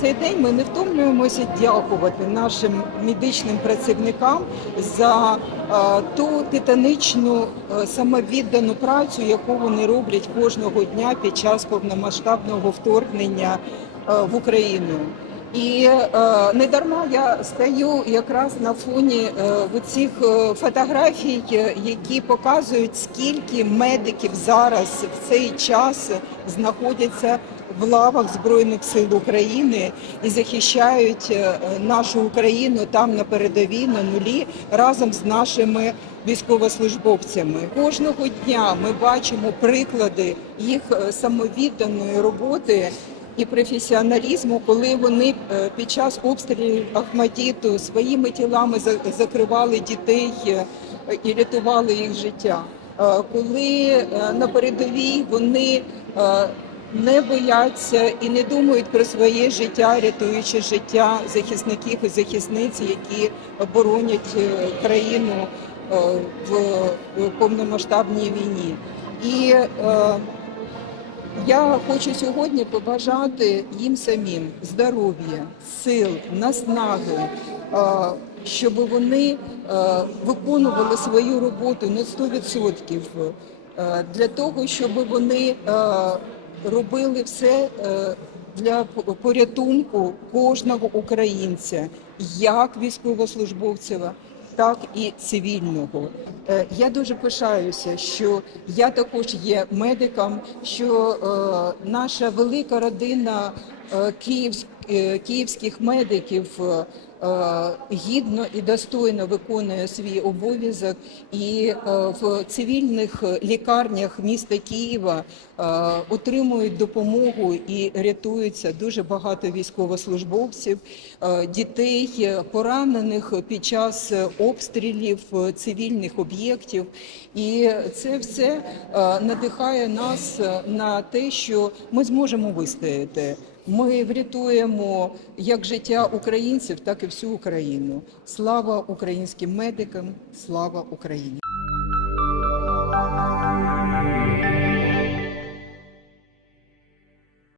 Цей день ми не втомлюємося дякувати нашим медичним працівникам за е, ту титаничну е, самовіддану працю, яку вони роблять кожного дня під час повномасштабного вторгнення е, в Україну. І е, не дарма я стою якраз на фоні е, цих фотографій, які показують, скільки медиків зараз в цей час знаходяться в лавах Збройних сил України і захищають е, нашу Україну там на передовій на нулі разом з нашими військовослужбовцями. Кожного дня ми бачимо приклади їх е, самовідданої роботи. І професіоналізму, коли вони е, під час обстрілів Ахмадіту своїми тілами закривали дітей і рятували їх життя. Коли на передовій вони не бояться і не думають про своє життя, рятуючи життя захисників і захисниць, які боронять е, країну е, в повномасштабній війні. І е, я хочу сьогодні побажати їм самим здоров'я, сил, наснаги, щоб вони виконували свою роботу на 100%, е, для того, щоб вони робили все е, для порятунку кожного українця, як військовослужбовця, так і цивільного. Е, Я дуже пишаюся, що я також є медиком, що е, наша велика родина київсь- е, київських медиків е, е, гідно і достойно виконує свій обов'язок, і е, в цивільних лікарнях міста Києва е, отримують допомогу і рятуються дуже багато військовослужбовців, е, дітей, е, поранених під час е, обстрілів е, цивільних об'єктів. І це все е, надихає нас е, на те, що ми зможемо вистояти. Ми врятуємо як життя українців, так і всю Україну. Слава українським медикам, слава Україні!